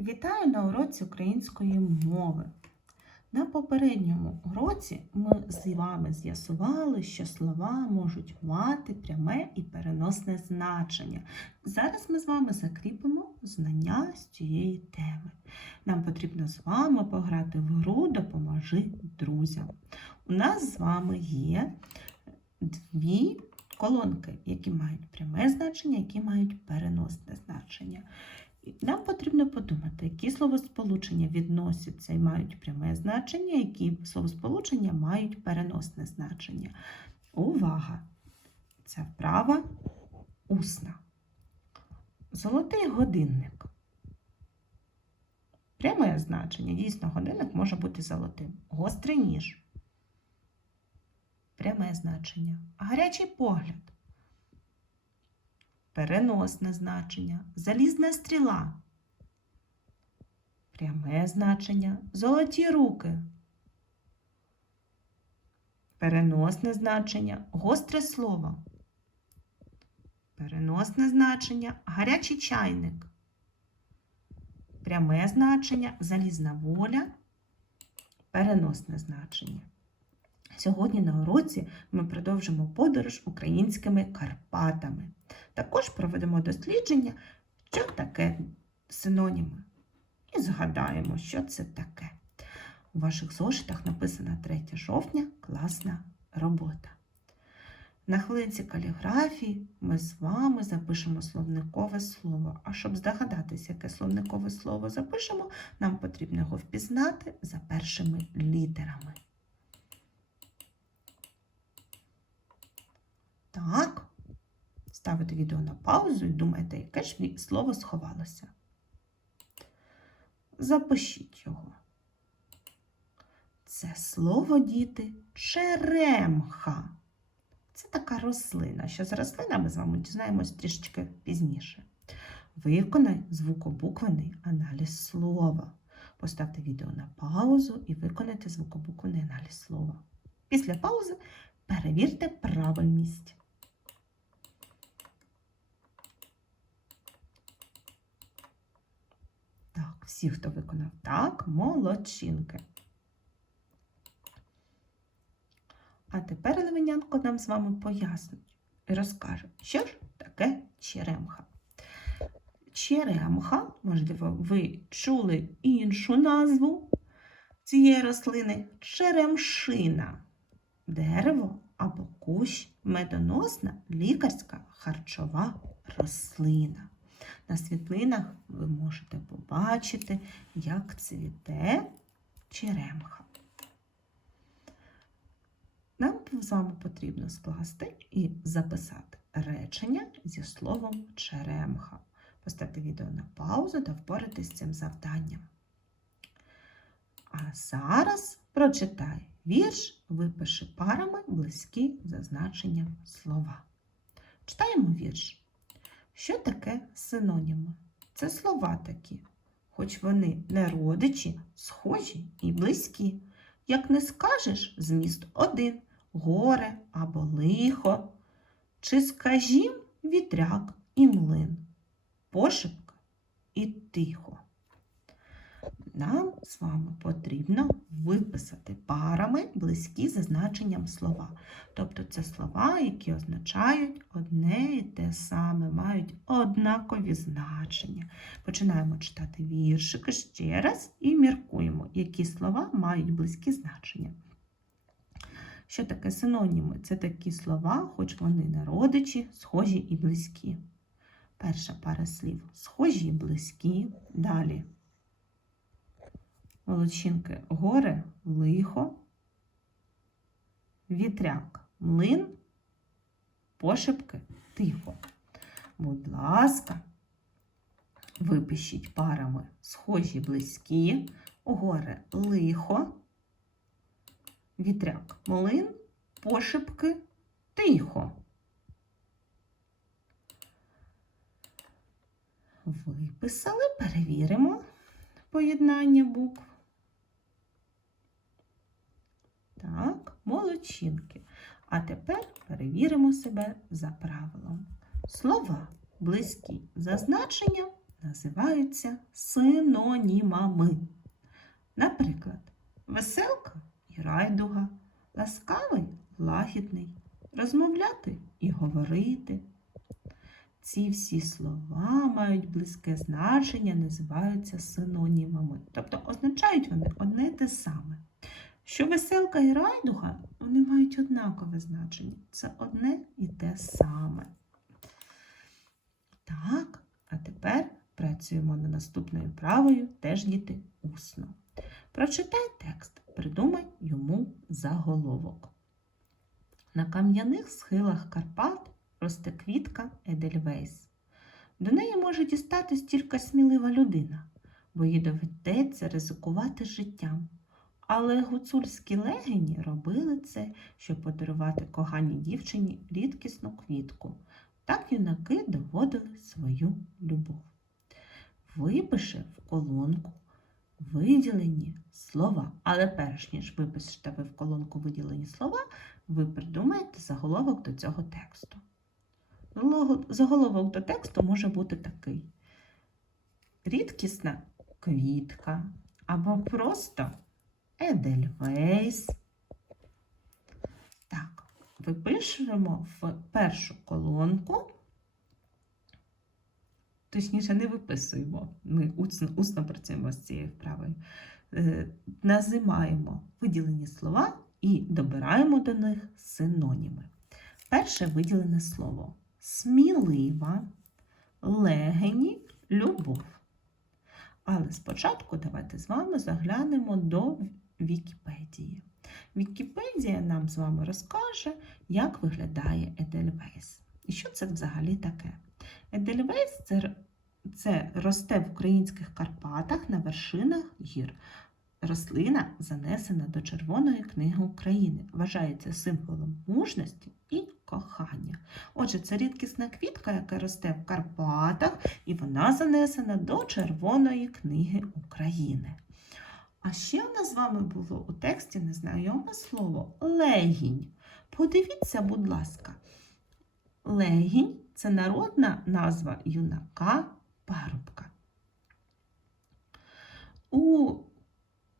Вітаю на уроці української мови. На попередньому уроці ми з вами з'ясували, що слова можуть мати пряме і переносне значення. Зараз ми з вами закріпимо знання з цієї теми. Нам потрібно з вами пограти в гру Допоможи друзям. У нас з вами є дві колонки, які мають пряме значення, які мають переносне значення. Нам потрібно подумати, які словосполучення відносяться і мають пряме значення, які словосполучення мають переносне значення. Увага! Ця вправа усна. Золотий годинник. Пряме значення. Дійсно, годинник може бути золотим. Гострий ніж. Пряме значення. Гарячий погляд переносне значення, залізна стріла, пряме значення, золоті руки, переносне значення, гостре слово, переносне значення, гарячий чайник, пряме значення, залізна воля, переносне значення. Сьогодні на уроці ми продовжимо подорож українськими Карпатами. Також проведемо дослідження, що таке синоніми. І згадаємо, що це таке. У ваших зошитах написано 3 жовтня класна робота. На хвилинці каліграфії ми з вами запишемо словникове слово. А щоб здогадатися, яке словникове слово запишемо, нам потрібно його впізнати за першими літерами. Так, ставите відео на паузу і думаєте, яке ж слово сховалося. Запишіть його. Це слово, діти, черемха. Це така рослина, що з рослинами з вами дізнаємось трішечки пізніше. Виконай звукобуквений аналіз слова. Поставте відео на паузу і виконайте звукобуквений аналіз слова. Після паузи перевірте правильність. Так, всі, хто виконав так, молодчинки. А тепер Левенянко нам з вами пояснить і розкаже, що ж таке черемха. Черемха, можливо, ви чули іншу назву цієї рослини черемшина. Дерево або кущ медоносна лікарська харчова рослина. На світлинах ви можете побачити, як цвіте черемха. Нам з вами потрібно скласти і записати речення зі словом черемха. Поставте відео на паузу та впоратись з цим завданням. А зараз прочитай вірш, випиши парами близькі за значенням слова. Читаємо вірш. Що таке синоніми? Це слова такі, хоч вони не родичі, схожі і близькі. Як не скажеш, зміст один горе або лихо, чи скажім вітряк і млин, пошепка і тихо. Нам з вами потрібно виписати парами близькі за значенням слова. Тобто це слова, які означають одне і те саме, мають однакові значення. Починаємо читати віршики ще раз і міркуємо, які слова мають близькі значення. Що таке синоніми? Це такі слова, хоч вони не родичі, схожі і близькі. Перша пара слів схожі і близькі. Далі. Молодчинки горе, лихо, вітряк, млин, пошепки, тихо. Будь ласка, випишіть парами схожі близькі, горе, лихо, вітряк, млин, пошепки, тихо. Виписали, перевіримо поєднання букв. Так, молодчинки. А тепер перевіримо себе за правилом. Слова близькі за значенням називаються синонімами. Наприклад, веселка і райдуга, ласкавий лагідний, розмовляти і говорити. Ці всі слова мають близьке значення, називаються синонімами, тобто означають вони одне те саме. Що веселка і райдуга, вони мають однакове значення. Це одне і те саме. Так, а тепер працюємо над наступною правою, теж діти усно. Прочитай текст, придумай йому заголовок. На кам'яних схилах Карпат росте квітка Едельвейс. До неї може дістатись тільки смілива людина, бо їй доведеться ризикувати життям. Але гуцульські легені робили це, щоб подарувати коханій дівчині рідкісну квітку. Так юнаки доводили свою любов. Випиши в колонку виділені слова. Але перш ніж випишете ви в колонку виділені слова, ви придумаєте заголовок до цього тексту. Заголовок до тексту може бути такий: рідкісна квітка або просто Едельвейс. Так, випишемо в першу колонку. Точніше, не виписуємо. Ми усно, усно працюємо з цією вправою. Е, називаємо виділені слова і добираємо до них синоніми. Перше виділене слово смілива, легені, любов. Але спочатку давайте з вами заглянемо до Вікіпедії. Вікіпедія нам з вами розкаже, як виглядає Едельвейс. І що це взагалі таке? Едельвейс це, це росте в українських Карпатах на вершинах гір. Рослина занесена до Червоної книги України. Вважається символом мужності і кохання. Отже, це рідкісна квітка, яка росте в Карпатах, і вона занесена до Червоної книги України. А ще у нас з вами було у тексті незнайоме слово легінь. Подивіться, будь ласка, легінь це народна назва юнака парубка. У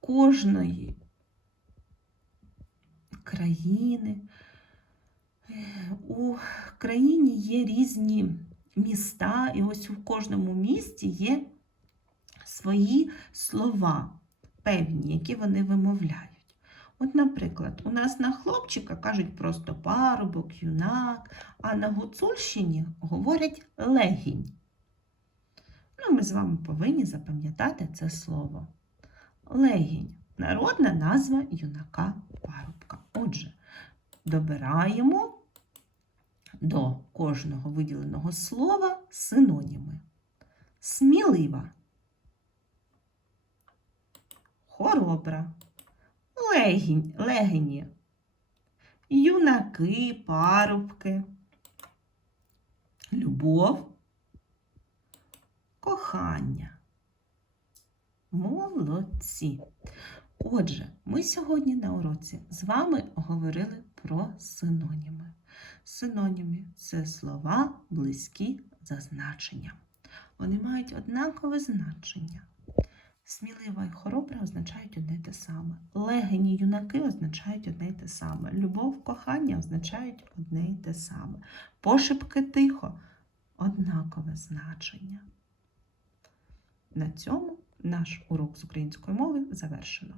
кожної країни у країні є різні міста, і ось у кожному місті є свої слова певні, які вони вимовляють. От, наприклад, у нас на хлопчика кажуть просто парубок, юнак, а на Гуцульщині говорять легінь. Ну, ми з вами повинні запам'ятати це слово. Легінь народна назва юнака парубка. Отже, добираємо до кожного виділеного слова синоніми. Смілива, хоробра, легені, юнаки, парубки, любов, кохання. Молодці! Отже, ми сьогодні на уроці з вами говорили про синоніми. Синоніми це слова близькі за значенням. Вони мають однакове значення. Смілива і хоробра означають одне те саме. Легені юнаки означають одне й те саме. Любов, кохання означають одне й те саме. Пошепки тихо однакове значення. На цьому наш урок з української мови завершено.